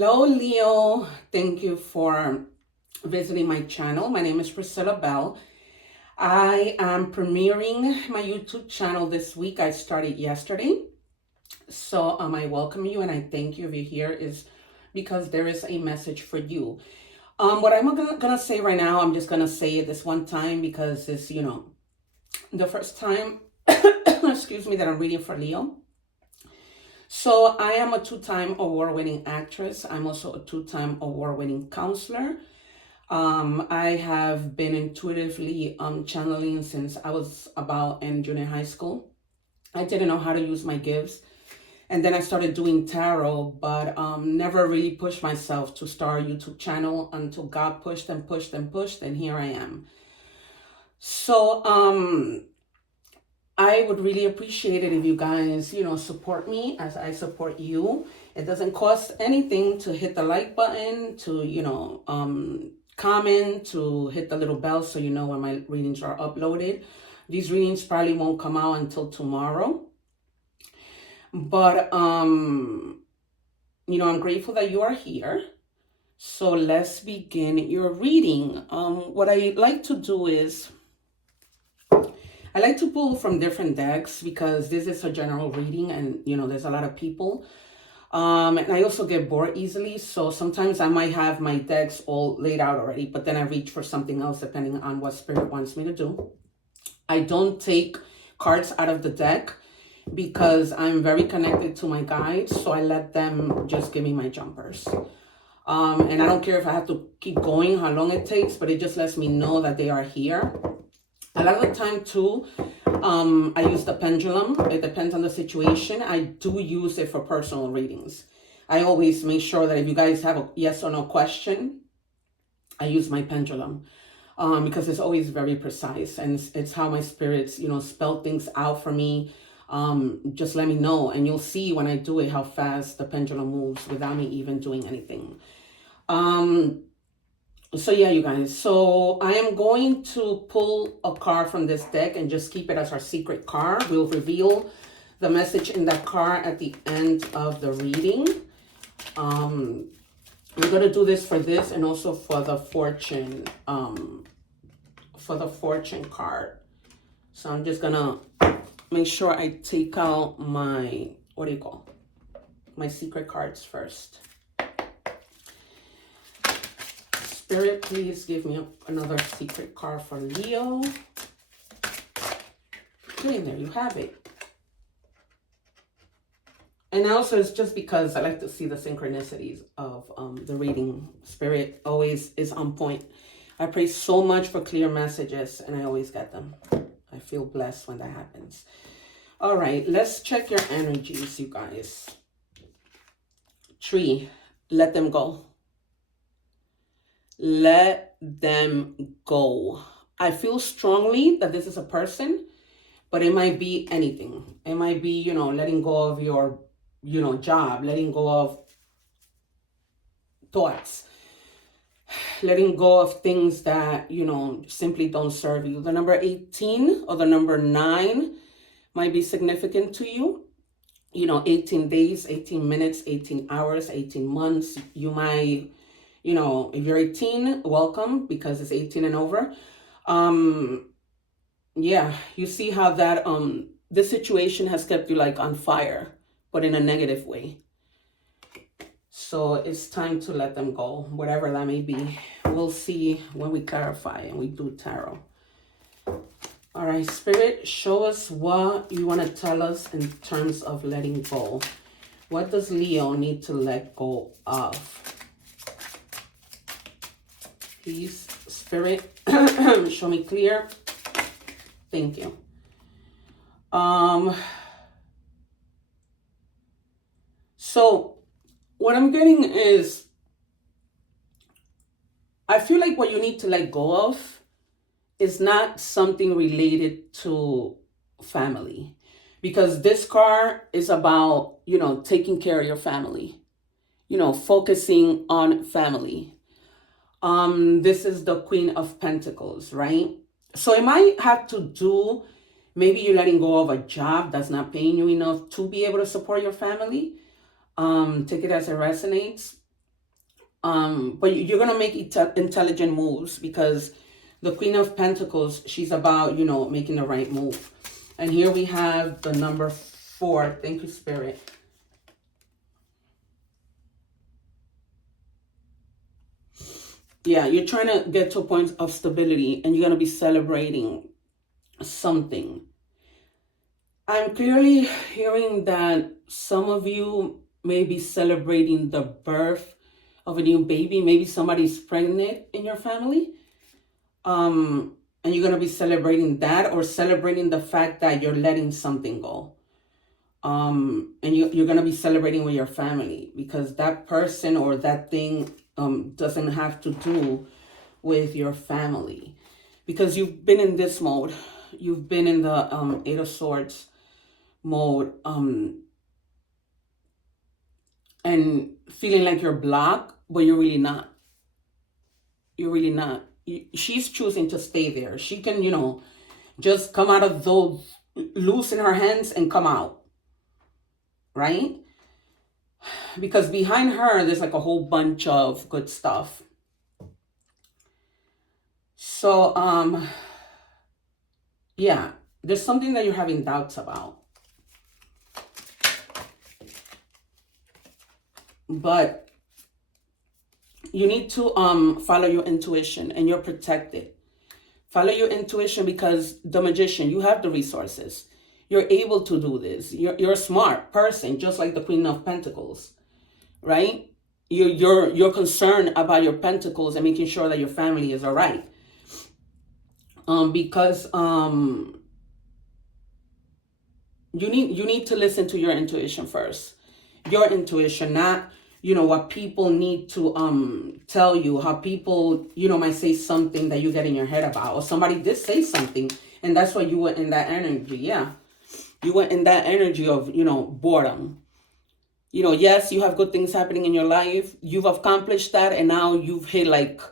Hello, Leo. Thank you for visiting my channel. My name is Priscilla Bell. I am premiering my YouTube channel this week. I started yesterday. So I welcome you and I thank you if you're here is because there is a message for you. What I'm gonna say right now, I'm just gonna say it this one time because it's, the first time, excuse me, that I'm reading for Leo. So I am a two-time award-winning actress. I'm also a two-time award-winning counselor. I have been intuitively channeling since I was about in junior high school. I didn't know how to use my gifts. And then I started doing tarot, but never really pushed myself to start a YouTube channel until God pushed and pushed and pushed, and here I am. So I would really appreciate it if you guys, support me as I support you. It doesn't cost anything to hit the like button, to, comment, to hit the little bell so you know when my readings are uploaded. These readings probably won't come out until tomorrow. But, I'm grateful that you are here. So let's begin your reading. What I like to do is, I like to pull from different decks because this is a general reading and, there's a lot of people. And I also get bored easily. So sometimes I might have my decks all laid out already, but then I reach for something else depending on what Spirit wants me to do. I don't take cards out of the deck because I'm very connected to my guides. So I let them just give me my jumpers. And I don't care if I have to keep going, how long it takes, but it just lets me know that they are here. A lot of the time too, I use the pendulum. It depends on the situation. I do use it for personal readings. I always make sure that if you guys have a yes or no question, I use my pendulum because it's always very precise. And it's how my spirits, spell things out for me. Just let me know. And you'll see when I do it how fast the pendulum moves without me even doing anything. So yeah, you guys, so I am going to pull a card from this deck and just keep it as our secret card. We'll reveal the message in that card at the end of the reading. We're going to do this for this and also for the fortune card. So I'm just going to make sure I take out my, my secret cards first. Spirit, please give me another secret card for Leo. Okay, there you have it. And also it's just because I like to see the synchronicities of the reading. Spirit always is on point. I pray so much for clear messages and I always get them. I feel blessed when that happens. All right, let's check your energies, you guys. Tree, let them go. Let them go. I feel strongly that this is a person, but it might be anything. It might be, letting go of your, job, letting go of thoughts, letting go of things that, simply don't serve you. The number 18 or the number 9 might be significant to you. 18 days, 18 minutes, 18 hours, 18 months. You might, if you're 18, welcome because it's 18 and over. Yeah, you see how that, this situation has kept you like on fire, but in a negative way. So it's time to let them go, whatever that may be. We'll see when we clarify and we do tarot. All right, Spirit, show us what you want to tell us in terms of letting go. What does Leo need to let go of? Please, Spirit, show me clear. Thank you. So what I'm getting is, I feel like what you need to let go of is not something related to family, because this card is about, taking care of your family, focusing on family. This is the Queen of Pentacles, right? So it might have to do, maybe you're letting go of a job that's not paying you enough to be able to support your family. Take it as it resonates. But you're gonna make intelligent moves, because the Queen of Pentacles, she's about, making the right move. And here we have the number 4. Thank you, Spirit. Yeah, you're trying to get to a point of stability, and you're gonna be celebrating something. I'm clearly hearing that some of you may be celebrating the birth of a new baby. Maybe somebody's pregnant in your family. And you're going to be celebrating that, or celebrating the fact that you're letting something go. And you're going to be celebrating with your family, because that person or that thing doesn't have to do with your family. Because you've been in this mode. You've been in the 8 of Swords mode, and feeling like you're blocked, but you're really not. You're really not. She's choosing to stay there. She can, just come out of those, loosen her hands and come out, right? Because behind her, there's like a whole bunch of good stuff. So, yeah, there's something that you're having doubts about. But you need to follow your intuition, and you're protected. Follow your intuition, because the Magician, you have the resources. You're able to do this. You're a smart person, just like the Queen of Pentacles, right? You're concerned about your pentacles and making sure that your family is all right. Because you need to listen to your intuition first. Your intuition, not what people need to tell you, how people might say something that you get in your head about, or somebody did say something, and that's why you were in that energy. Yeah, you were in that energy of boredom. Yes, you have good things happening in your life, you've accomplished that, and now you've hit like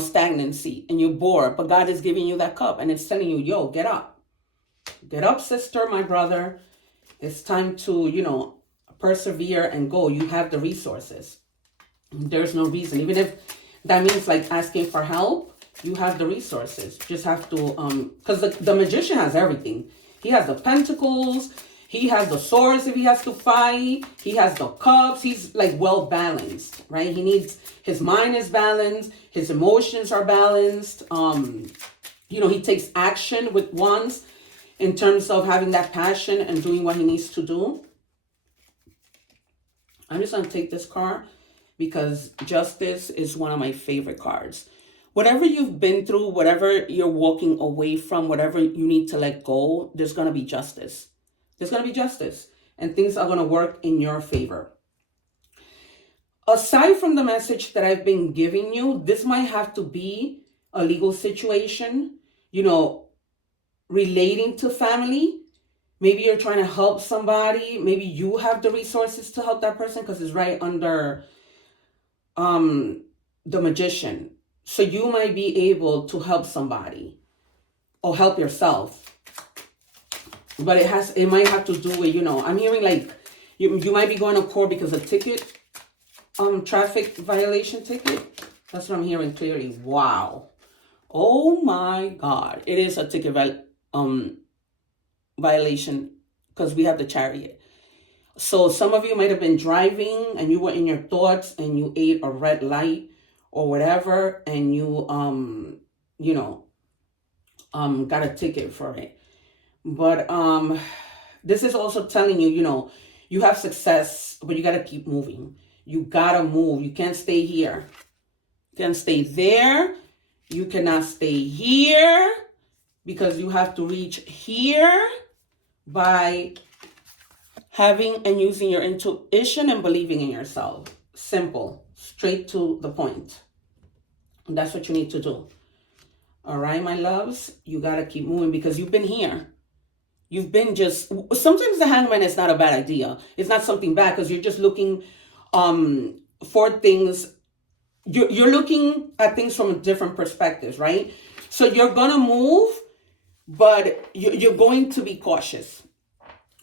stagnancy, and you're bored, but God is giving you that cup, and it's telling you, yo, get up, sister, my brother. It's time to persevere and go. You have the resources. There's no reason, even if that means like asking for help, you have the resources. Just have to because the Magician has everything. He has the pentacles, he has the swords if he has to fight, he has the cups. He's like well balanced, right? His mind is balanced, his emotions are balanced. He takes action with wands in terms of having that passion and doing what he needs to do. I'm just going to take this card, because Justice is one of my favorite cards. Whatever you've been through, whatever you're walking away from, whatever you need to let go, there's going to be justice. There's going to be justice, and things are going to work in your favor. Aside from the message that I've been giving you, this might have to be a legal situation, relating to family. Maybe you're trying to help somebody. Maybe you have the resources to help that person, because it's right under the Magician. So you might be able to help somebody or help yourself. But it might have to do with, I'm hearing like you might be going to court because of ticket, traffic violation ticket. That's what I'm hearing clearly. Wow. Oh my God. It is a ticket violation, because we have the Chariot. So some of you might have been driving and you were in your thoughts and you ate a red light or whatever, and you got a ticket for it. But this is also telling you, you have success, but you got to keep moving. You got to move. You can't stay here. You can't stay there. You cannot stay here, because you have to reach here by having and using your intuition and believing in yourself. Simple, straight to the point. And that's what you need to do. All right, my loves, you got to keep moving, because you've been here. You've been sometimes the Hangman is not a bad idea. It's not something bad, because you're just looking for things. You're looking at things from different perspectives, right? So you're going to move, but you're going to be cautious.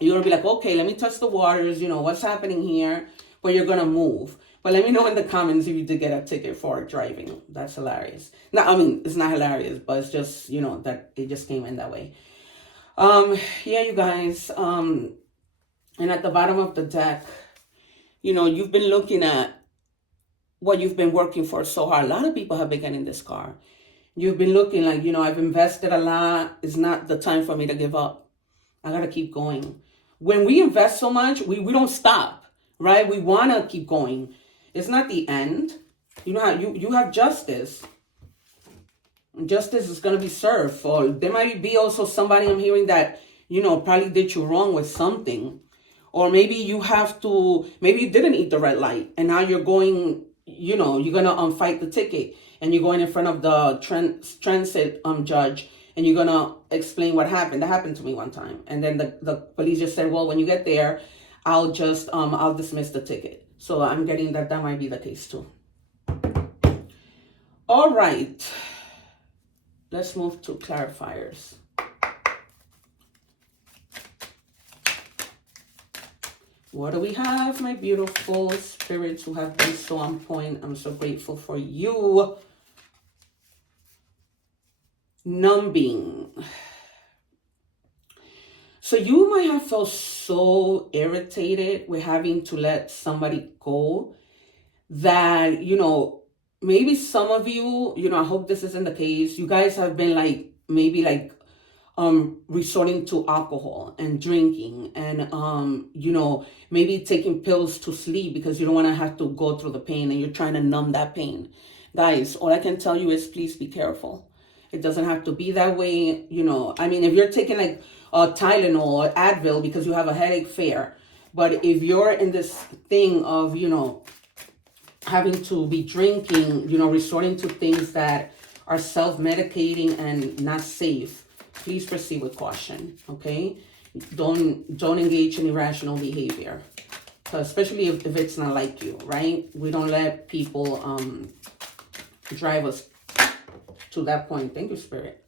You're going to be like, okay, let me touch the waters, what's happening here, but you're going to move. But let me know in the comments if you did get a ticket for driving. That's hilarious. No, I mean, it's not hilarious, but it's just, that it just came in that way. Yeah, you guys. And at the bottom of the deck, you've been looking at what you've been working for so hard. A lot of people have been getting this car. You've been looking like, I've invested a lot. It's not the time for me to give up. I got to keep going. When we invest so much, we don't stop, right? We want to keep going. It's not the end. You know how you have justice. Justice is going to be served. Or there might be also somebody I'm hearing that, probably did you wrong with something. Or maybe you didn't eat the red light and now you're going, you're going to fight the ticket and you're going in front of the transit judge and you're going to explain what happened. That happened to me one time. And then the police just said, well, when you get there, I'll dismiss the ticket. So I'm getting that might be the case too. All right. Let's move to clarifiers. What do we have, my beautiful spirits who have been so on point? I'm so grateful for you. Numbing. So you might have felt so irritated with having to let somebody go that, maybe some of you, I hope this isn't the case. You guys have been resorting to alcohol and drinking and, maybe taking pills to sleep because you don't want to have to go through the pain and you're trying to numb that pain. Guys, all I can tell you is please be careful. It doesn't have to be that way. If you're taking like Tylenol or Advil because you have a headache, fair. But if you're in this thing of, having to be drinking, resorting to things that are self-medicating and not safe, please proceed with caution, okay? Don't engage in irrational behavior, especially if it's not like you, right? We don't let people drive us to that point. Thank you, Spirit.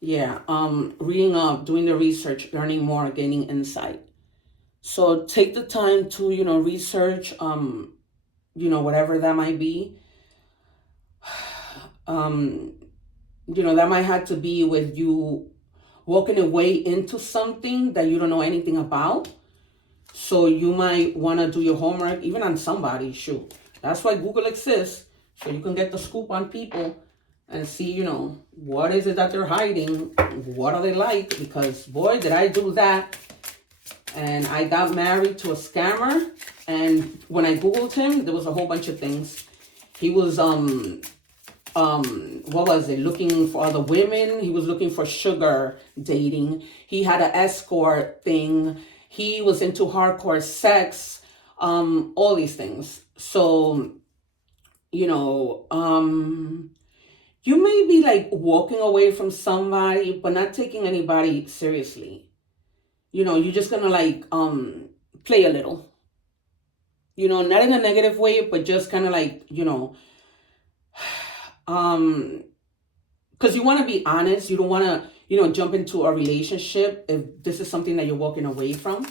Yeah, reading up, doing the research, learning more, gaining insight. So take the time to, research, whatever that might be. That might have to be with you walking away into something that you don't know anything about. So you might want to do your homework, even on somebody, shoot. That's why Google exists, so you can get the scoop on people and see, what is it that they're hiding? What are they like? Because, boy, did I do that. And I got married to a scammer. And when I Googled him, there was a whole bunch of things. He was, looking for other women. He was looking for sugar dating. He had an escort thing. He was into hardcore sex, all these things. So, you may be like walking away from somebody, but not taking anybody seriously. You're just gonna play a little. Not in a negative way, but just kind of because you want to be honest. You don't want to, jump into a relationship if this is something that you're walking away from.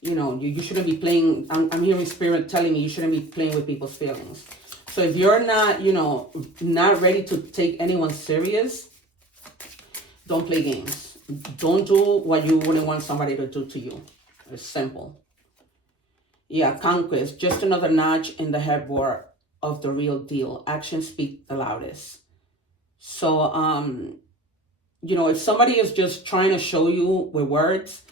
You shouldn't be playing. I'm hearing Spirit telling me you shouldn't be playing with people's feelings. So if you're not, not ready to take anyone serious, don't play games. Don't do what you wouldn't want somebody to do to you. It's simple. Yeah, conquest, just another notch in the headboard of the real deal. Actions speak the loudest. So, if somebody is just trying to show you with words,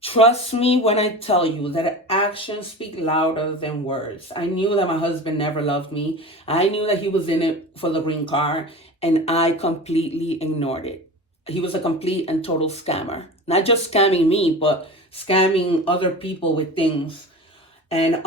trust me when I tell you that actions speak louder than words. I knew that my husband never loved me. I knew that he was in it for the green card, and I completely ignored it. He was a complete and total scammer. Not just scamming me, but scamming other people with things. And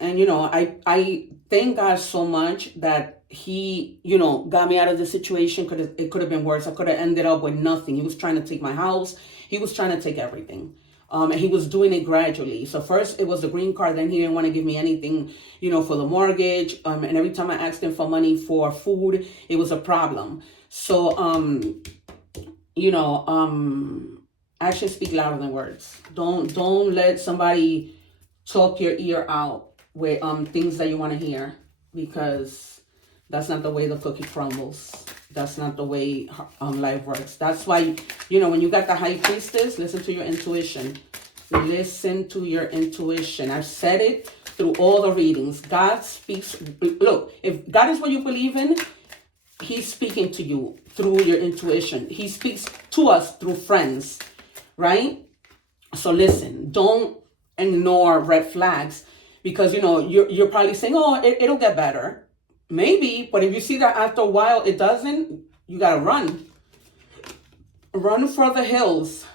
I thank God so much that he, got me out of the situation. It could have been worse. I could have ended up with nothing. He was trying to take my house. He was trying to take everything. And he was doing it gradually. So first it was the green card. Then he didn't want to give me anything, for the mortgage. And every time I asked him for money for food, it was a problem. So, actions speak louder than words. Don't let somebody talk your ear out with things that you want to hear, because that's not the way the cookie crumbles. That's not the way life works. That's why, when you got the high priestess, listen to your intuition. Listen to your intuition. I've said it through all the readings. God speaks. Look, if God is what you believe in, he's speaking to you through your intuition. He speaks to us through friends, right? So listen, don't ignore red flags, because, you're probably saying, oh, it'll get better. Maybe, but if you see that after a while it doesn't, you got to run. Run for the hills.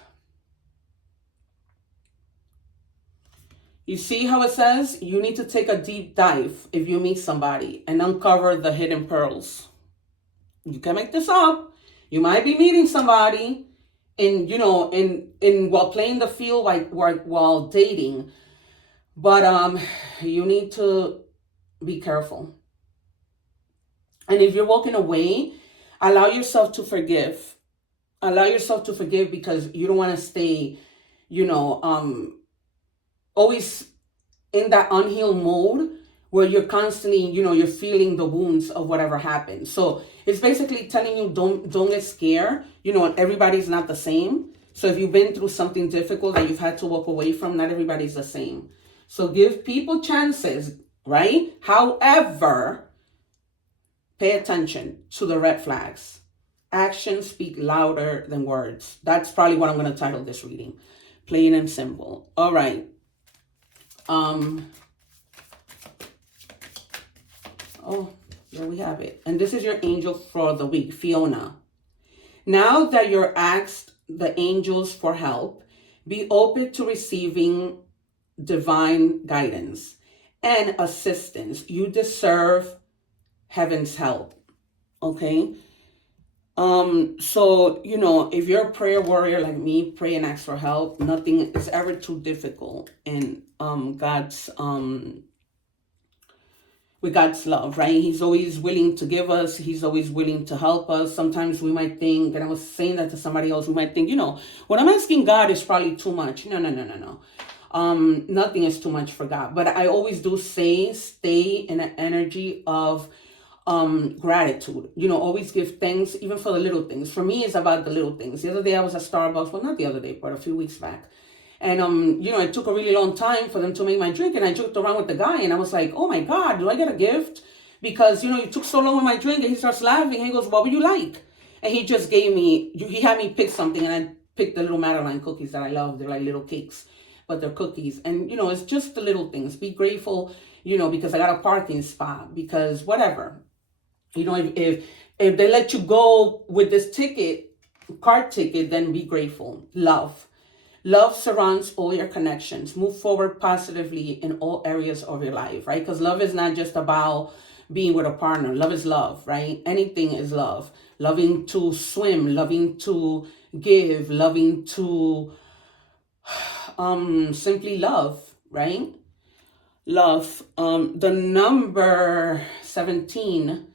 You see how it says you need to take a deep dive if you meet somebody and uncover the hidden pearls. You can make this up. You might be meeting somebody in while playing the field, while dating, but you need to be careful. And if you're walking away, allow yourself to forgive. Allow yourself to forgive, because you don't want to stay, always in that unhealed mode where you're constantly, you're feeling the wounds of whatever happened. So it's basically telling you, don't get scared. Everybody's not the same. So if you've been through something difficult that you've had to walk away from, not everybody's the same. So give people chances, right? However, pay attention to the red flags. Actions speak louder than words. That's probably what I'm going to title this reading. Plain and simple. All right. Oh, there we have it. And this is your angel for the week, Fiona. Now that you're asked the angels for help, be open to receiving divine guidance and assistance. You deserve heaven's help. Okay? So, if you're a prayer warrior like me, pray and ask for help. Nothing is ever too difficult. And with God's love, right? He's always willing to give us. He's always willing to help us. Sometimes we might think, and I was saying that to somebody else, we might think, what I'm asking God is probably too much. No. Nothing is too much for God. But I always do say, stay in an energy of gratitude. Always give thanks, even for the little things. For me, it's about the little things. The other day I was at Starbucks. Well, not the other day, but a few weeks back. And, it took a really long time for them to make my drink. And I joked around with the guy and I was like, oh my God, do I get a gift? Because, it took so long with my drink. And he starts laughing. And he goes, what would you like? And he just he had me pick something. And I picked the little Madeline cookies that I love. They're like little cakes, but they're cookies. And, it's just the little things. Be grateful, because I got a parking spot, because whatever. If they let you go with this card ticket, then be grateful. Love surrounds all your connections. Move forward positively in all areas of your life, right? Because love is not just about being with a partner. Love is love, right? Anything is love. Loving to swim, loving to give, loving to simply love, right? Love. The number 17,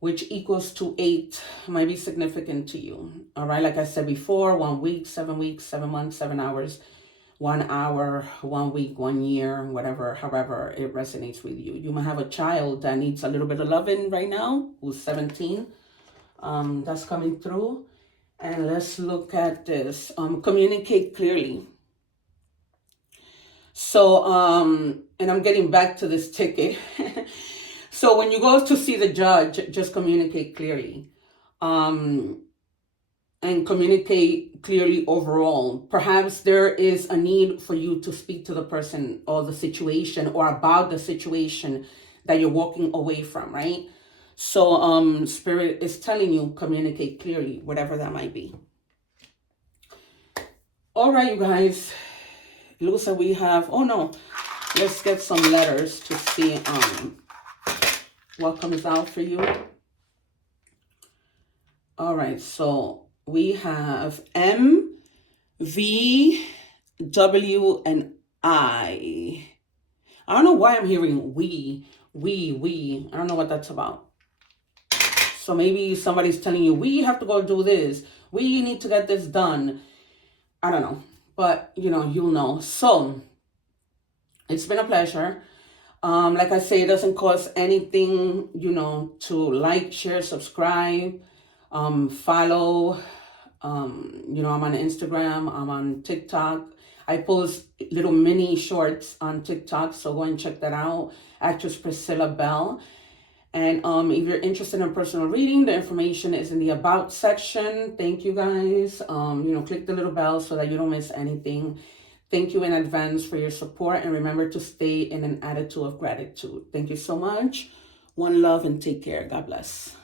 which equals to 8, might be significant to you. All right, like I said before, 1 week, 7 weeks, 7 months, 7 hours, 1 hour, 1 week, 1 year, whatever, however it resonates with you. You might have a child that needs a little bit of loving right now, who's 17. That's coming through. And let's look at this. Communicate clearly. So, and I'm getting back to this ticket. So when you go to see the judge, just communicate clearly. And communicate clearly overall. Perhaps there is a need for you to speak to the person or the situation or about the situation that you're walking away from, right? So Spirit is telling you, communicate clearly, whatever that might be. All right, you guys. It looks like we have, let's get some letters to see what comes out for you. All right, so we have M, V, W, and I. I don't know why I'm hearing we. I don't know what that's about. So maybe somebody's telling you, we have to go do this. We need to get this done. I don't know. But, you'll know. So, It's been a pleasure. Like I say, it doesn't cost anything, to like, share, subscribe, follow. I'm on Instagram, I'm on TikTok. I post little mini shorts on TikTok, so go and check that out. Actress Priscilla Bell. And if you're interested in personal reading, the information is in the About section. Thank you guys. Click the little bell so that you don't miss anything. Thank you in advance for your support, and remember to stay in an attitude of gratitude. Thank you so much. One love and take care. God bless.